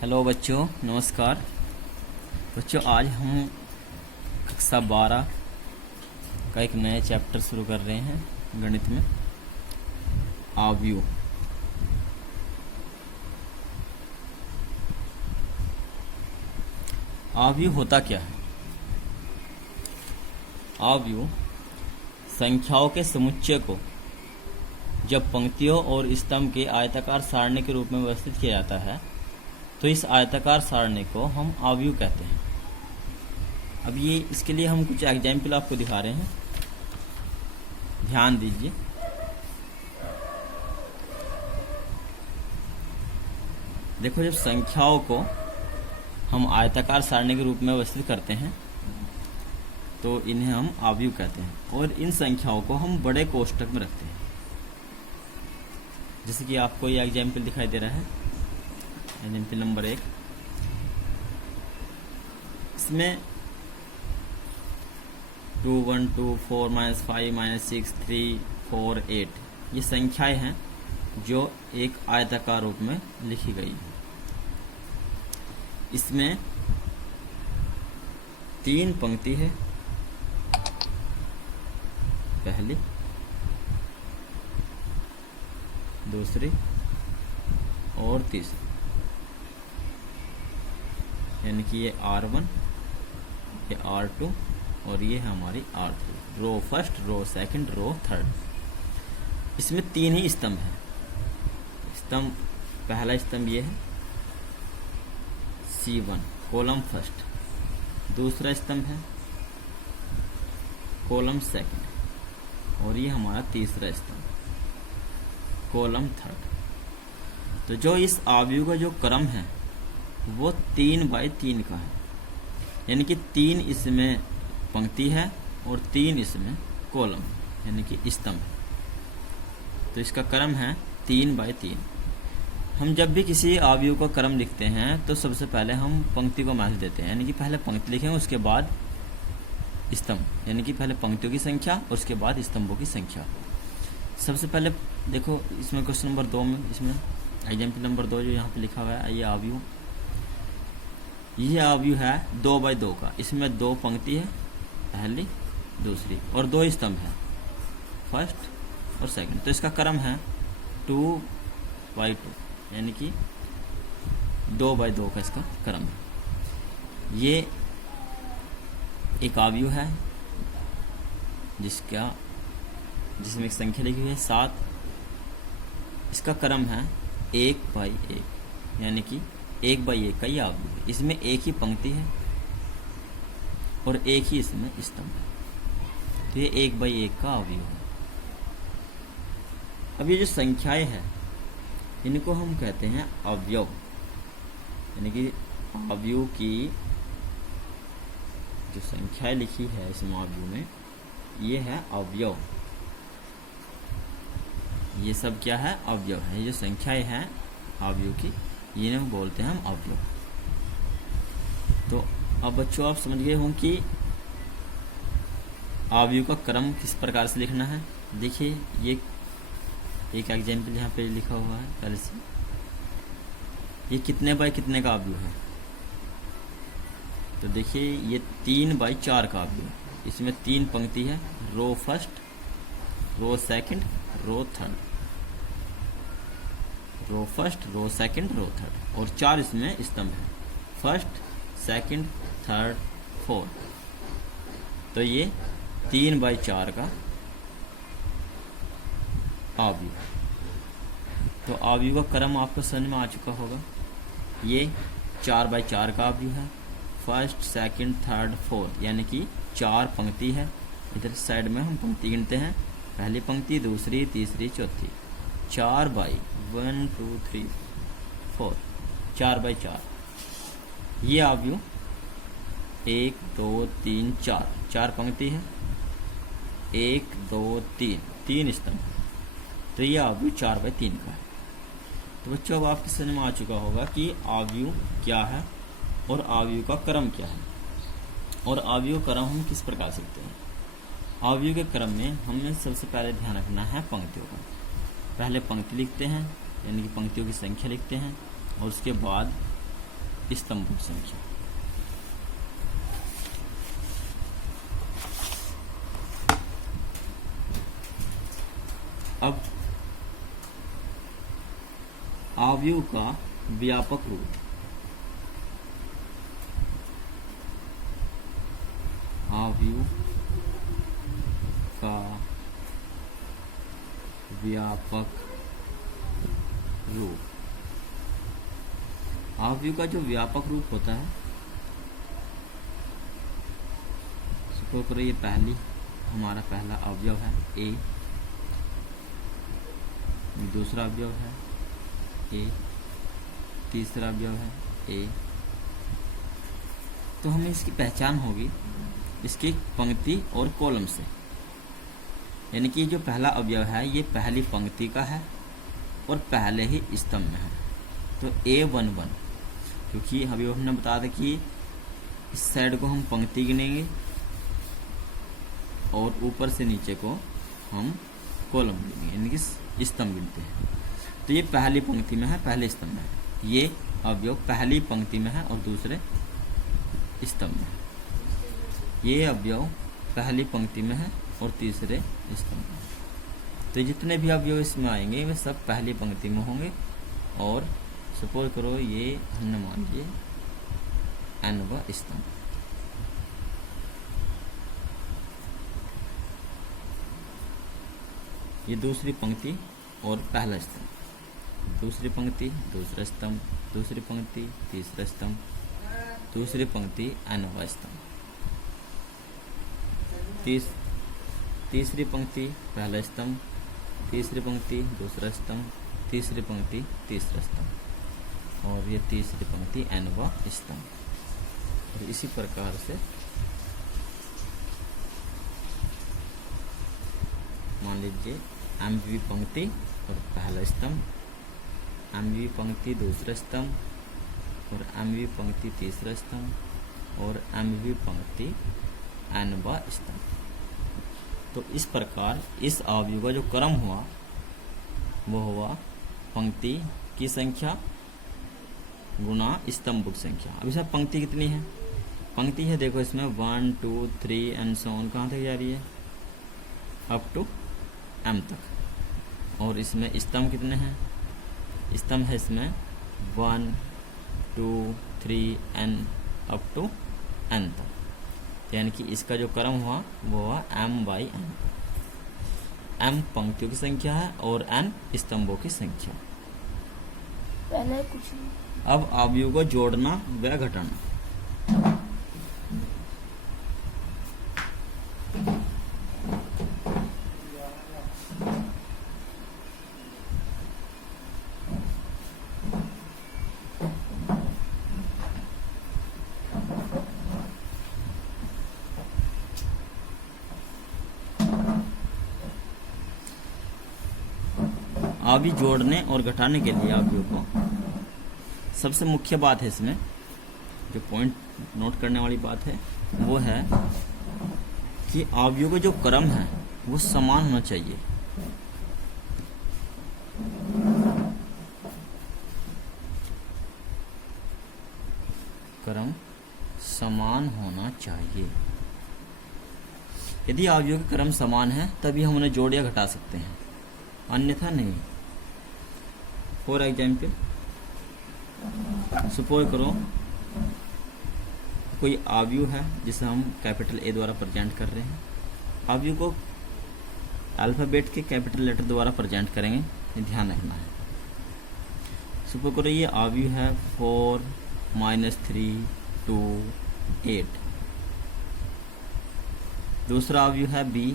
Hello बच्चों, नमस्कार। बच्चों, आज हम कक्षा 12 का एक नया चैप्टर शुरू कर रहे हैं गणित में, आव्यूह। आव्यूह होता क्या है? आव्यूह संख्याओं के समुच्चय को जब पंक्तियों और स्तंभ के आयताकार सारणी के रूप में व्यवस्थित किया जाता है तो इस आयताकार सारणी को हम आव्यूह कहते हैं। अब ये इसके लिए हम कुछ एग्जाम्पल आपको दिखा रहे हैं, ध्यान दीजिए। देखो, जब संख्याओं को हम आयताकार सारणी के रूप में व्यवस्थित करते हैं तो इन्हें हम आव्यूह कहते हैं, और इन संख्याओं को हम बड़े कोष्ठक में रखते हैं। जैसे कि आपको ये एग्जाम्पल दिखाई दे रहा है, एग्जाम्पल नंबर 1। इसमें 2 1 2 4 -5 -6 3 4 8 ये संख्याएं हैं जो एक आयताकार रूप में लिखी गई है। इसमें 3 पंक्ति है, पहली, दूसरी और तीसरी, यानी कि ये R1, ये R2 और ये है हमारी R3। Row first, row second, row third. इसमें 3 ही स्तंभ है। स्तंभ, पहला स्तंभ ये है C1, कॉलम फर्स्ट। दूसरा स्तंभ है कॉलम सेकंड, और ये हमारा तीसरा स्तंभ, कॉलम थर्ड। तो जो इस आव्यूह का जो क्रम है वो 3x3 का है, यानी कि 3 इसमें पंक्ति है और 3 इसमें कॉलम है, यानी कि स्तंभ है। तो इसका क्रम है 3x3। हम जब भी किसी आव्यूह का क्रम लिखते हैं तो सबसे पहले हम पंक्ति को महत्व देते हैं, यानी कि पहले पंक्ति लिखेंगे, उसके बाद स्तंभ, यानी कि पहले पंक्तियों की संख्या और उसके बाद स्तंभों की संख्या। सबसे पहले देखो, इसमें क्वेश्चन नंबर 2 में, इसमें एग्जाम्पल नंबर 2 जो यहाँ पे लिखा हुआ है, ये आव्यूह, ये आव्यूह है 2x2 का। इसमें 2 पंक्ति है, पहली, दूसरी, और 2 स्तंभ है, फर्स्ट और सेकंड। तो इसका क्रम है 2x2, यानी कि 2x2 का इसका क्रम है। ये एक आव्यूह है जिसमें एक संख्या लिखी हुई है 7। इसका क्रम है 1x1, यानी कि 1x1 का ये आव्यूह है। इसमें एक ही पंक्ति है और एक ही इसमें स्तंभ है, तो ये 1x1 का आव्यूह है। अब ये जो संख्याएं हैं इनको हम कहते हैं अवयव, यानी कि आव्यूह की जो संख्याएं लिखी है इस आव्यूह में, ये है अवयव। ये सब क्या है? अवयव है। ये जो संख्याएं हैं आव्यूह की, ये हम बोलते हैं हम अवयव। तो अब बच्चों आप समझ गए हों कि आव्यूह का क्रम किस प्रकार से लिखना है। देखिए, ये एक एग्जाम्पल यहाँ पे लिखा हुआ है पहले से। ये कितने बाय कितने का आव्यूह है? तो देखिए, ये 3x4 का आव्यूह है। इसमें 3 पंक्ति है, row first, row second, row third, row first, row second, row third, और 4 इसमें स्तंभ है, फर्स्ट, सेकंड, थर्ड, फोर्थ। तो ये 3x4 का आव्यूह। तो आव्यूह का क्रम आपको समझ में आ चुका होगा। ये 4x4 का आव्यूह है, फर्स्ट, सेकंड, थर्ड, फोर्थ, यानी कि 4 पंक्ति है। इधर साइड में हम पंक्ति गिनते हैं, पहली पंक्ति, दूसरी, तीसरी, चौथी। 4x1 2 3 4, 4x4। ये आव्यूह 1 2 3 4, 4 पंक्ति है, 1 2 3, 3 स्तंभ। तो ये आव्यूह 4x3 का है। तो बच्चों, अब आपकी समझ में आ चुका होगा कि आव्यूह क्या है और आव्यूह का क्रम क्या है, और आव्यूह क्रम हम किस प्रकार से लिखते हैं। आव्यूह के क्रम में हमें सबसे पहले ध्यान रखना है पंक्तियों का। पहले पंक्ति लिखते हैं, यानी कि पंक्तियों की संख्या लिखते हैं, और उसके बाद स्तंभक संख्या। अब अवयव का व्यापक रूप। अवयव का व्यापक रूप। अवयव का जो व्यापक रूप होता है, सपोज करो ये हमारा पहला अवयव है ए, दूसरा अवयव है ए, तीसरा अवयव है ए। तो हमें इसकी पहचान होगी इसकी पंक्ति और कॉलम से। यानी कि जो पहला अवयव है ये पहली पंक्ति का है और पहले ही स्तंभ में है, तो A11, क्योंकि अभी हमने बताया था कि इस साइड को हम पंक्ति गिनेंगे और ऊपर से नीचे को हम कॉलम गिनेंगे, यानी कि स्तंभ गिनते हैं। तो ये पहली पंक्ति में है, पहले स्तंभ में है। ये अवयव पहली पंक्ति में है और दूसरे स्तंभ में है। ये अवयव पहली पंक्ति में है और तीसरे स्तंभ में। तो जितने भी अवयव इसमें आएंगे वे सब पहली पंक्ति में होंगे। और सपोज करो ये हमने मान लिए n व स्तंभ। ये दूसरी पंक्ति और पहला स्तंभ, दूसरी पंक्ति दूसरा स्तंभ, दूसरी पंक्ति तीसरा स्तंभ, दूसरी पंक्ति n स्तंभ, तीसरी पंक्ति पहला स्तंभ, तीसरी पंक्ति दूसरा स्तंभ, तीसरी पंक्ति तीसरा स्तंभ, और ये तीसरी पंक्ति n स्तंभ। और इसी प्रकार से मान लीजिए MV पंक्ति और पहला स्तंभ, MV पंक्ति दूसरा स्तंभ और MV पंक्ति तीसरा स्तंभ और MV पंक्ति n स्तंभ। तो इस प्रकार इस अवयव का जो क्रम हुआ वो हुआ पंक्ति की संख्या गुणा स्तंभ संख्या। अब इसमें पंक्ति कितनी है? पंक्ति है देखो इसमें 1 2 3 एंड सो ऑन, कहाँ तक जा रही है? अप टू m तक। और इसमें स्तंभ कितने हैं? स्तंभ है इसमें 1 2 3 एंड अप टू n तक। यानी कि इसका जो क्रम हुआ वो हुआ m/n। m पंक्तियों की संख्या है और n स्तंभों की संख्या। पहले कुछ नहीं। अब अवयव को जोड़ना व घटाना। अवयव जोड़ने और घटाने के लिए अवयव को सबसे मुख्य बात है इसमें जो पॉइंट नोट करने वाली बात है वो है कि अवयव का जो क्रम है वो समान होना चाहिए। क्रम समान होना चाहिए। यदि अवयव का क्रम समान है तभी हम उन्हें जोड़ या घटा सकते हैं, अन्यथा नहीं। फॉर एग्जाम्पल सपोज करो कोई अवयव है जिसे हम कैपिटल ए द्वारा प्रेजेंट कर रहे हैं। अवयव को अल्फाबेट के कैपिटल लेटर द्वारा प्रेजेंट करेंगे, ये ध्यान रखना है। सपोज करो ये अवयव है 4 -3 2 8। दूसरा अवयव है बी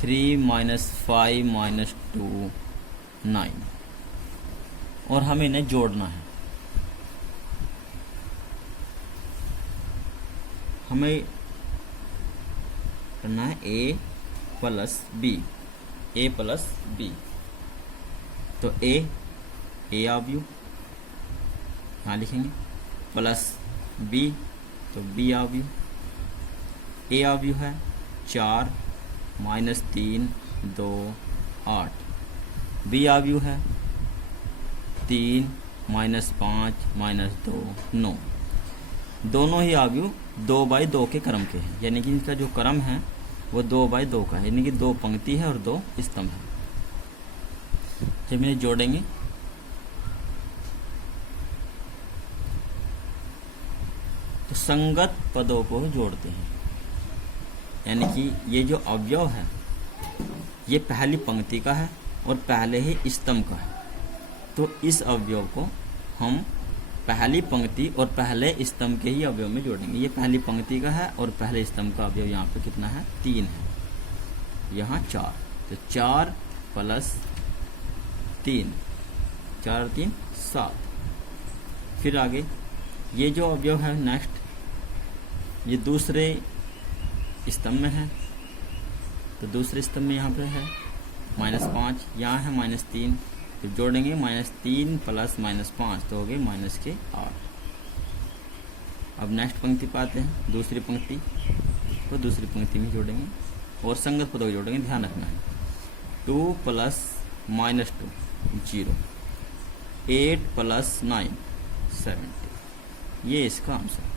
3 -5 -2 9। और हमें इन्हें जोड़ना है। हमें करना है a plus B, a plus B. तो a अवयव यहाँ लिखेंगे, प्लस b तो b अवयव। a अवयव है 4 -3 2 8। b अवयव है 3 -5 -2 9। दोनों ही अवयव 2/2 के क्रम के हैं, यानी कि इनका जो क्रम है वो 2/2 का है, यानी कि 2 पंक्ति है और 2 स्तंभ है। जब इन्हें जोड़ेंगे तो संगत पदों को जोड़ते हैं, यानी कि ये जो अवयव है ये पहली पंक्ति का है और पहले ही स्तंभ का है, तो इस अवयव को हम पहली पंक्ति और पहले स्तंभ के ही अवयव में जोड़ेंगे। ये पहली पंक्ति का है और पहले स्तंभ का अवयव यहाँ पे कितना है 3 है, यहाँ 4, तो 4 + 3 4 और 3 7। फिर आगे ये जो अवयव है नेक्स्ट, ये दूसरे स्तंभ में है, तो दूसरे स्तंभ में यहाँ पे है -5, यहाँ है -3, तो जोड़ेंगे -3 + -5 तो हो गए -8। अब नेक्स्ट पंक्ति पे आते हैं, दूसरी पंक्ति, तो दूसरी पंक्ति में जोड़ेंगे और संगत पदों को जोड़ेंगे। ध्यान रखना है 2 + -2 0, 8 + 9 70, ये इसका answer.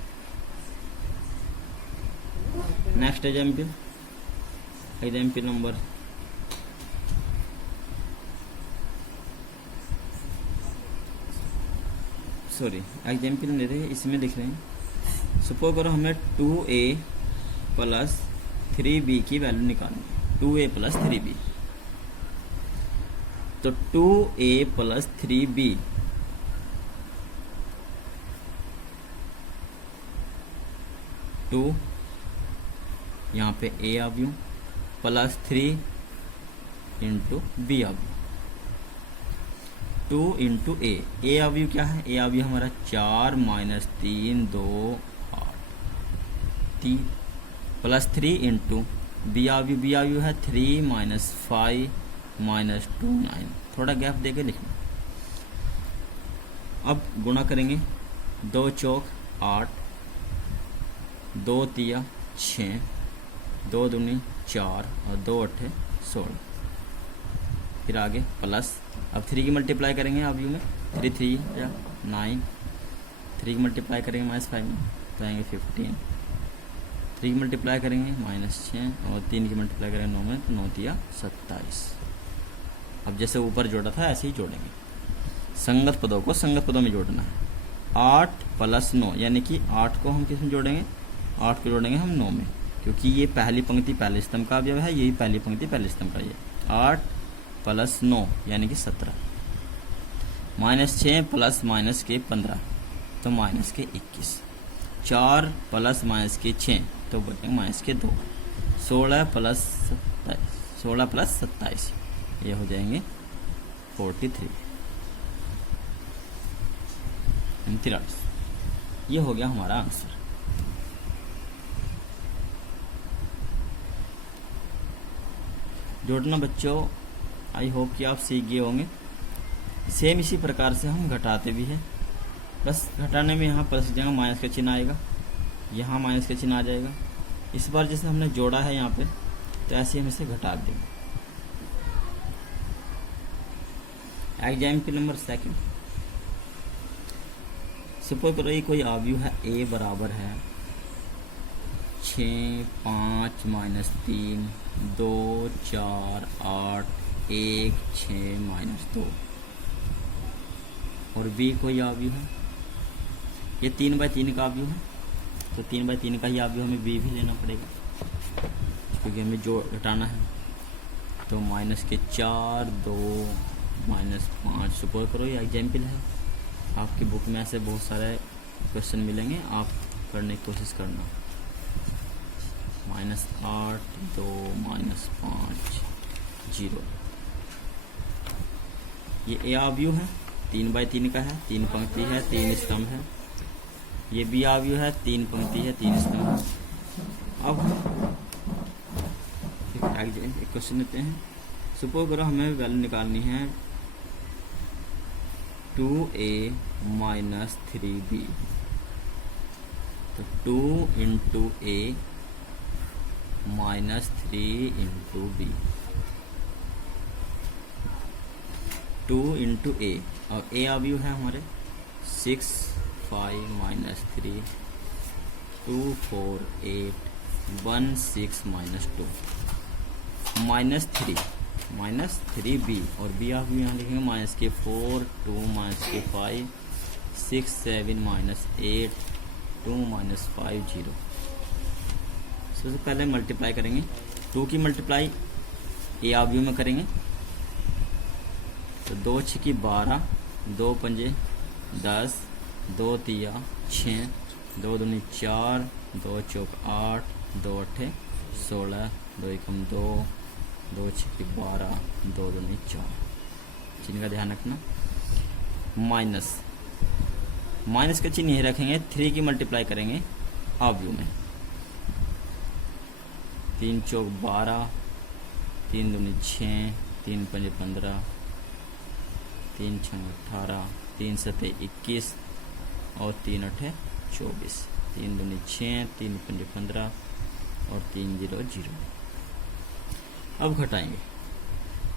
Next example number example ले रहे हैं, इसमें लिख रहे हैं सपोज करो हमें 2a + 3b की वैल्यू निकालनी है। 2a + 3b, तो 2a + 3b यहाँ पे a अवयव +3 × b अवयव, 2 × a अवयव क्या है, a अवयव हमारा 4 - 3 2 8 3 +3 × b अवयव है 3 - 5 - 2 9, थोड़ा गैप देके लिखना। अब गुणा करेंगे, 2 चौक 8, 2 तिया 6, 2 दूनी 4 और 2 अट्ठे 16। फिर आगे प्लस, अब 3 की मल्टीप्लाई करेंगे अवयव में, 3 3 9, 3 की मल्टीप्लाई करेंगे -5 में तो आएंगे 15, 3 की मल्टीप्लाई करेंगे -6 और 3 की मल्टीप्लाई करेंगे 9 में तो 9 तिया 27। अब जैसे ऊपर जोड़ा था ऐसे ही जोड़ेंगे, संगत पदों को संगत पदों में जोड़ना है। 8 + 9, यानी कि 8 को हम किस में जोड़ेंगे, 8 को जोड़ेंगे हम 9 में, क्योंकि ये पहली पंक्ति पहले स्तंभ का अवयव है, यही पहली पंक्ति पहले स्तंभ का। ये 8 + 9 यानी कि 17, -6 + -15 तो -21, 4 + -6 तो बचेंगे -2, 16 + 27 ये हो जाएंगे 43 43। ये हो गया हमारा आंसर। जोड़ना बच्चों आई होप कि आप सीख गए होंगे। सेम इसी प्रकार से हम घटाते भी हैं, बस घटाने में यहाँ प्लस की जगह माइनस का चिन्ह आएगा, यहाँ माइनस का चिन्ह आ जाएगा। इस बार जैसे हमने जोड़ा है यहाँ पे तो ऐसे हम इसे घटा देंगे। एग्जाम्पल नंबर 2, सपोज करो ये कोई अवयव है a बराबर है 6 5 -3 2 4 8 1 6 -2 और b कोई अवयव है, ये 3/3 का अवयव है, तो 3/3 का ही अवयव हमें b भी लेना पड़ेगा क्योंकि हमें जो घटाना है। तो -4 2 -5 सपोज करो ये एग्जाम्पल है। आपकी बुक में ऐसे बहुत सारे क्वेश्चन मिलेंगे, आप करने की कोशिश करना। -8 2 -5 0, ये ए अवयव है 3/3 का है, 3 पंक्ति है 3 स्तंभ है। ये बी अवयव है 3 पंक्ति है 3 स्तंभ है। अब एक क्वेश्चन लेते हैं, सपोज करो हमें वैल्यू निकालनी है 2a - 3b, तो 2 × a -3 × b, 2 × a और a अवयव है हमारे 6 5 माइनस 3 2 4 8 1 6 माइनस 2 माइनस 3 बी, और बी आप यहाँ लिखेंगे माइनस के 4 2 माइनस के 5 6 7 माइनस 8 2 माइनस 5 0। सबसे पहले मल्टीप्लाई करेंगे, 2 की मल्टीप्लाई ए आव्यूह में करेंगे तो 2 6 12 2 पंजे 10 2 तिया 6 2 दूनी 4 2 चौक 8 2 अठे 16 2 एकम 2 2 6 12 2 दूनी 4। चिन्ह का ध्यान रखना। माइनस का चिन्ह यही रखेंगे, 3 की मल्टीप्लाई करेंगे आव्यूह में, 3 चौक 12 3 दूनी 6 3 पंजे 15 3 6 18 3 सते 21 और 3 अठे 24 3 दूनी 6 3 पंजे 15 और 3 0 0। अब घटाएंगे,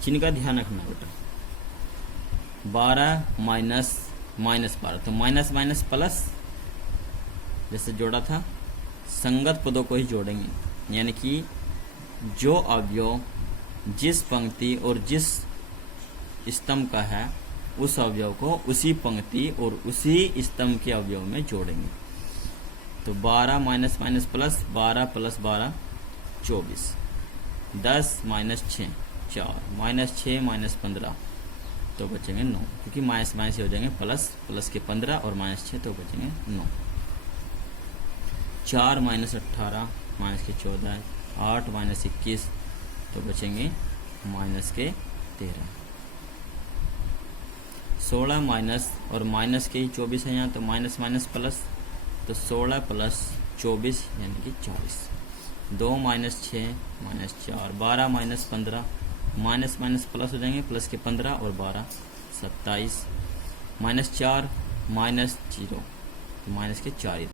चिन्ह का ध्यान रखना बेटा। 12 माइनस 12 तो माइनस माइनस प्लस, जैसे जोड़ा था संगत पदों को ही जोड़ेंगे, यानी कि जो अवयव जिस पंक्ति और जिस स्तंभ का है उस अवयव को उसी पंक्ति और उसी स्तंभ के अवयव में जोड़ेंगे। तो 12 minus minus plus 12 plus 12 24 10 minus 6 4 minus 6 minus 15 तो बचेंगे 9, क्योंकि माइनस माइनस हो जाएंगे प्लस, प्लस के 15 और माइनस 6 तो बचेंगे 9। 4 माइनस 18 माइनस के 14 8 माइनस 21 तो बचेंगे माइनस के 13। 16 माइनस और माइनस के ही 24 है यहाँ, तो माइनस माइनस प्लस, तो 16 प्लस 24 यानी कि 40। 2 minus 6 minus 4 12 minus 15 minus minus plus हो जाएंगे, प्लस के 15 और 12 27 माइनस 4 माइनस 0 तो माइनस के 4।